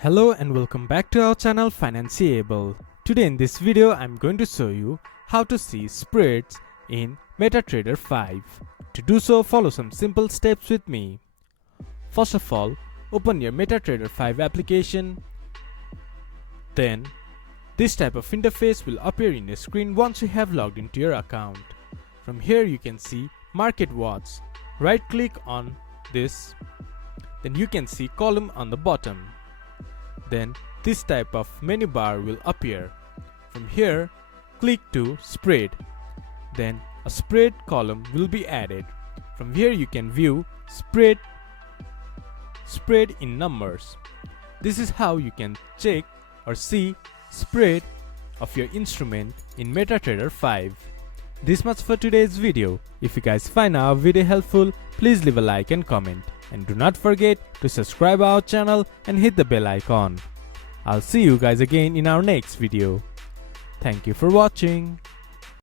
Hello and welcome back to our channel Financeable. Today in this video I'm going to show you how to see spreads in MetaTrader 5. To do so, follow some simple steps with me. First of all, open your MetaTrader 5 application. Then this type of interface will appear in your screen once you have logged into your account. From here you can see Market Watch. Right click on this. Then you can see column on the bottom. Then this type of menu bar will appear. From here, click to Spread. Then a spread column will be added. From here you can view spread in numbers. This is how you can check or see spread of your instrument in MetaTrader 5. This much for today's video. If you guys find our video helpful, please leave a like and comment. And do not forget to subscribe our channel and hit the bell icon. I'll see you guys again in our next video. Thank you for watching.